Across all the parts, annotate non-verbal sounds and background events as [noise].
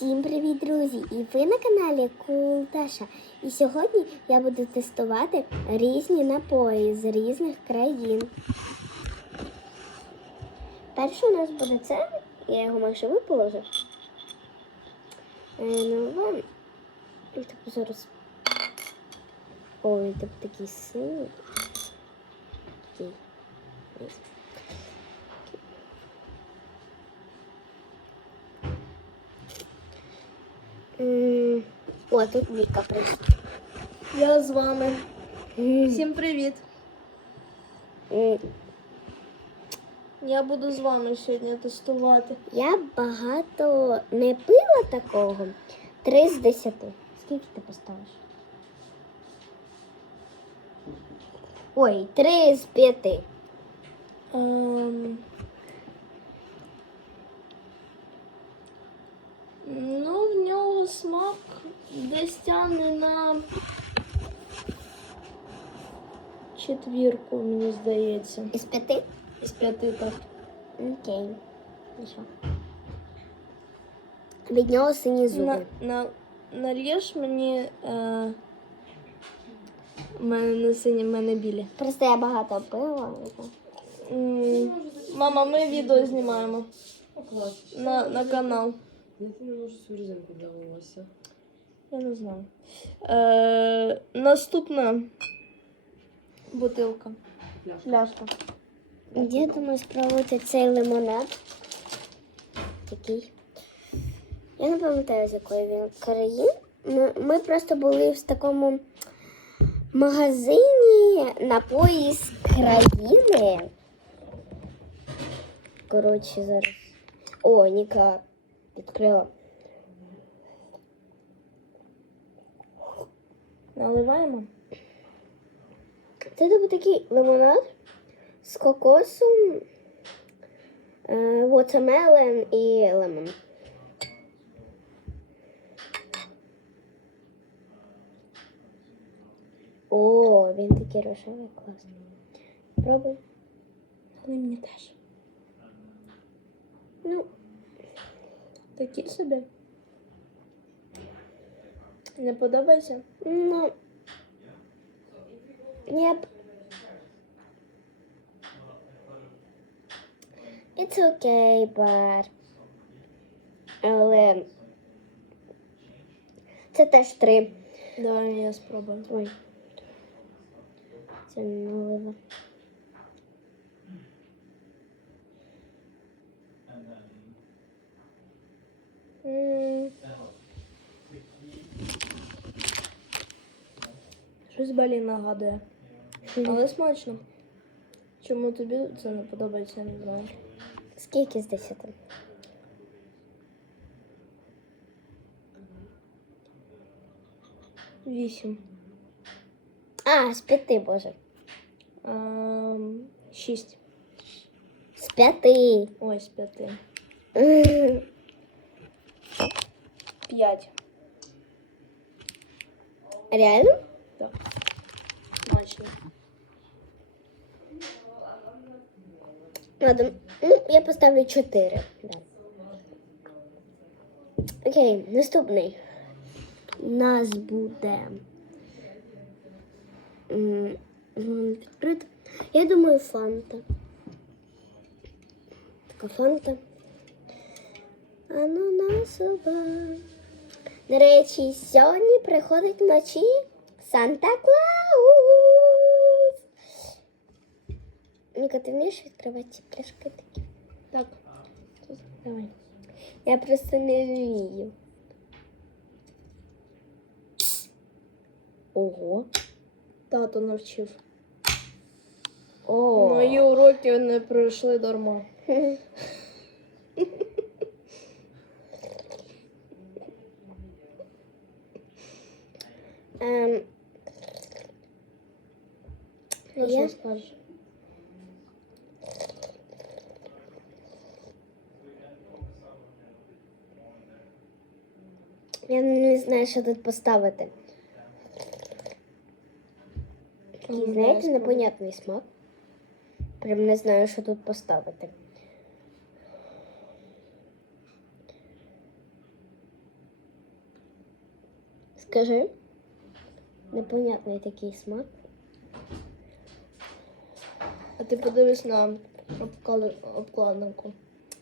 Всім привіт, друзі! І ви на каналі Култаша. І сьогодні я буду тестувати різні напої з різних країн. Перше у нас буде це. Я його майже виположив. Е, ну. І типу зараз. Ой, типу такий синій. Такий. Ось. М, О, тут Віка прийшла. Я з вами. Всім привіт. Я буду з вами сьогодні тестувати. Я багато не пила такого. Три з десяти. Скільки ти поставиш? Ой, три з п'яти. Ем... Ну, в нього смак десь тягне на четвірку, мені здається. Із п'яти? З п'яти так. Окей. Що? Від нього сині зуби. На, на, налєш мені. Е... У мене не сині, в мене білі. Просто я багато пила. М, Мама, ми відео знімаємо на, на канал. Я не можу свою резинку для волосся. Я не знаю. Е, наступна бутилка. Пляшка. Пляшка. Я думаю спробувати цей лимонад. Такий. Я не пам'ятаю, з якої він країн. Ми, ми просто були в такому магазині напої з країни. Коротше, зараз. О, Ніка відкрила. Наливаємо. Це типу такий лимонад з кокосом, watermelon і лимон. О, він такий рожевий, класний. Пробуй. Але мені теж. Ну, Такі собі. Не подобається? ну. Yep. It's okay, but... Але... Це теж три. Давай я спробую. Ой. Це не налива. М. Щось балі нагадує. Але смачно. Чому тобі це не подобається, я не знаю. Скільки з десяти? Вісім. А, з п'яти, боже. Ем, Шість. З п'яти. Ой, з п'яти. П'ять. Реально? Так. Смачно. Ладно, ну, я поставлю чотири. Да. Окей, наступний. У нас буде. Я думаю, фанта. Така фанта. Ананасова. До речі, сьогодні приходить вночі Санта Клаус. Ніка, ти вмієш відкривати ці пляшки такі? Так. Давай. Я просто не вмію. Ого. Тато навчив. О. Мої уроки не пройшли дарма. [laughs] Я- що скажеш? я не знаю, що тут поставити. Такий, Ну, знаєте, я непонятний смак. Прям не знаю, що тут поставити. Скажи. Непонятний такий смак. Ти подивись на обкладинку.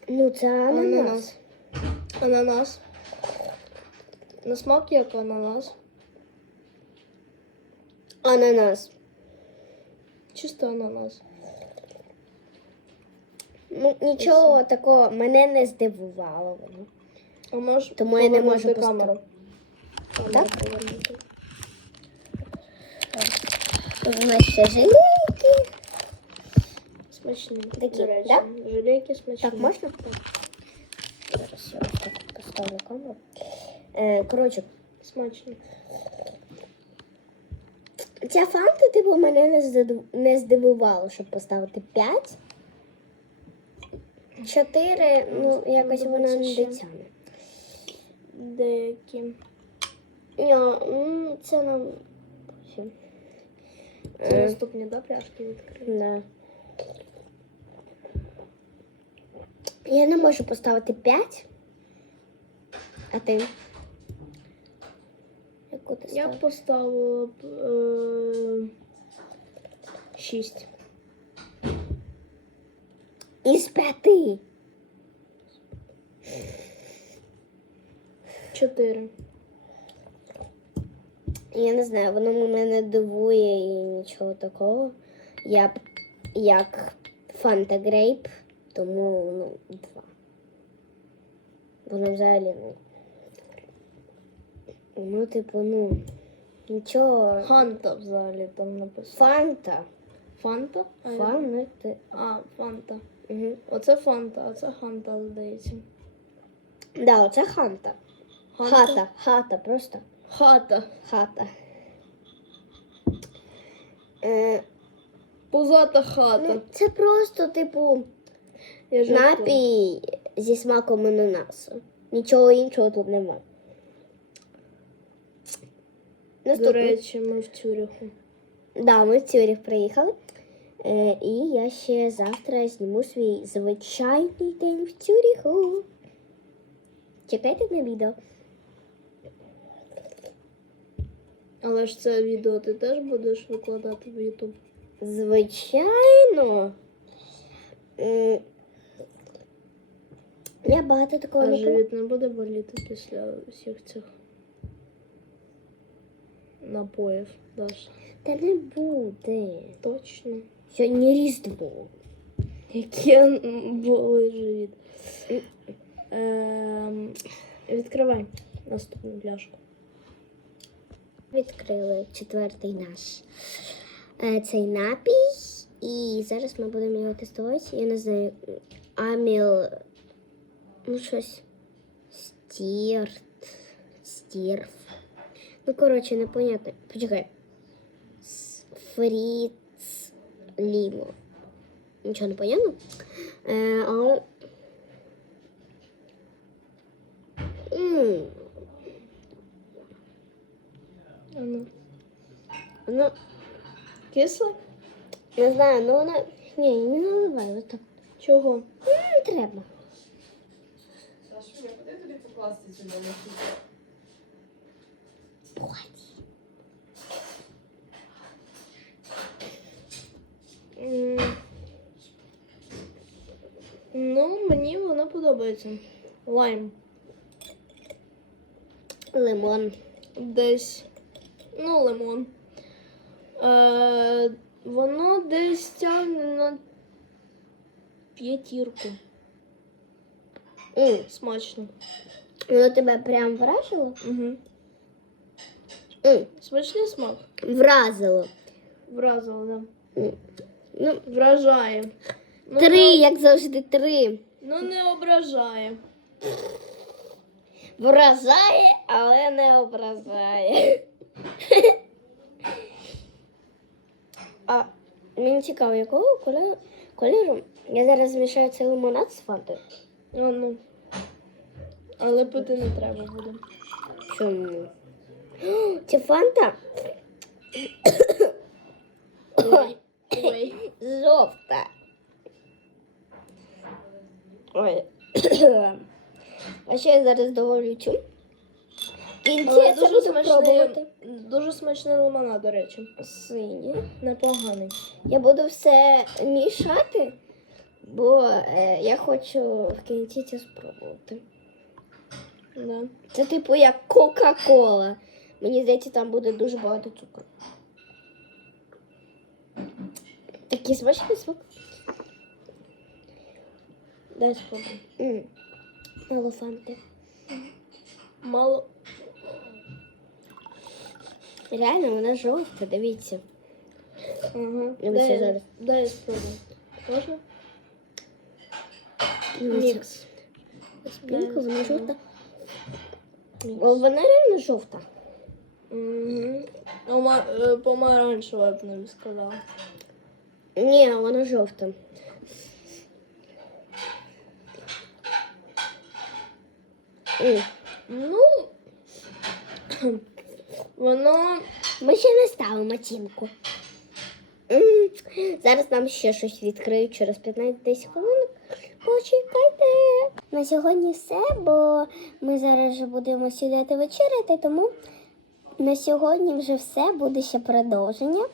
Ну, це ананас. Ананас. Ананас. На смак як ананас. Ананас. Чисто ананас. Ну, нічого такого мене не здивувало воно. А можеш Тому я не можу повернути камеру. Так? Нас ще желейки. Смачні. Такі, до речі. да? Желейки смачні. Так, можна? Зараз я так поставлю камеру. Е, коротше, Смачні. ця фанта, типу, мене не, здив... не здивувало, щоб поставити 5. 4, ну, якось вона не дотягне. Деякі. Я, ну, це нам. потім. Це Е, наступні, да, пляшки відкрити? Да. Я не можу поставити 5. А ти? Яку ти Я б поставила б е, 6. Із п'яти. 4. Я не знаю, воно мене дивує і нічого такого. Я б як Фанта Грейп, тому ну, два. Воно взагалі ну. Ну, типу, ну. Нічого. Ханта взагалі там написано. Фанта. Фанта? А, я- Фанта. А, фанта. Угу. Оце фанта, а це ханта, здається. Да, оце ханта. Ханта? Хата, хата, просто Хата. хата. Е, Пузата хата. ну, це просто, типу. Напій зі смаком ананасу. Нічого іншого тут немає. До речі, ми в Цюриху. Да, ми в Цюріх приїхали. Е, і я ще завтра зніму свій звичайний день в Цюріху. Чекайте на відео. Але ж це відео ти теж будеш викладати в Ютуб. Звичайно. Я багато такого А не пила. живіт не буде боліти після всіх цих напоїв, Даша. Та не буде. Точно. Сьогодні Різдво. Яке болить живіт. Ем, відкривай наступну пляшку. Відкрили четвертий наш е, цей напій. І зараз ми будемо його тестувати. Я не знаю. Аміл. Ну, щось. Стірт. Стірф. Ну, коротше, непонятно. Почекай. Фріц Лімо. Нічого не понятно. Е, але... М, А ну. Ну, Кисло? не знаю, ну вона. Ні, не наливай. Чого? Не треба. Тобі сюди на? Ну, мені вона подобається. Лайм. Лимон. Десь. Ну, лимон. Е, воно десь тягне на п'ятірку. М, Смачно. Воно тебе прям вразило? Угу. Смачний смак. Вразило. Вразило, да. М, Ну, Вражає. Ну, три, не- як завжди, три. Ну, не ображає. Вражає, але не образає. А мені цікаво, якого кольору, кольору? Я зараз змішаю цей лимонад з фантою. А ну. Але пити не треба буде. Чому? [gasps] Це фанта Ой. [coughs] Ой. жовта. Ой. [coughs] А ще я зараз доволю цю. кінці Але це дуже буду смачний, пробувати. дуже смачний лимонад, до речі. Синє. Непоганий. Я буду все мішати, бо е, я хочу в кінці це спробувати. Да. Це типу як Кока-Кола. Мені здається, там буде дуже багато цукру. Такий смачний смак. Дай спробуй. Мало фанти. Мало. Реально, вона жовта, дивіться. Ага. Зараз. дай я спробую. Можна? Дивіться. Мікс. Спінка, вона жовта. Вона реально жовта. Угу. Помаранчева, б навіть сказала. Ні, вона жовта. Ну, [clears throat] воно Ми ще не ставимо оцінку. Зараз нам ще щось відкриють через 15-10 хвилин. Почекайте. На сьогодні все, бо ми зараз вже будемо сідати вечеряти, тому на сьогодні вже все, буде ще продовження.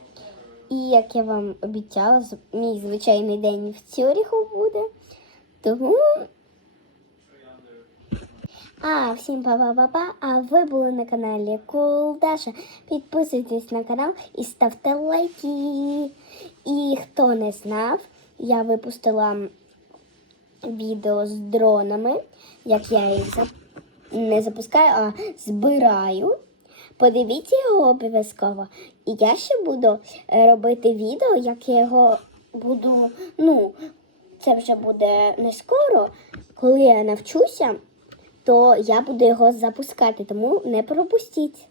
І як я вам обіцяла, мій звичайний день в Цюріху буде. Тому. А, всім па-па-па-па. А ви були на каналі Кулдаша. Підписуйтесь на канал і ставте лайки. І хто не знав, я випустила відео з дронами, як я їх зап- не запускаю, а збираю. Подивіться його обов'язково. І я ще буду е, робити відео, як я його буду. Ну, це вже буде не скоро, коли я навчуся, то я буду його запускати, тому не пропустіть.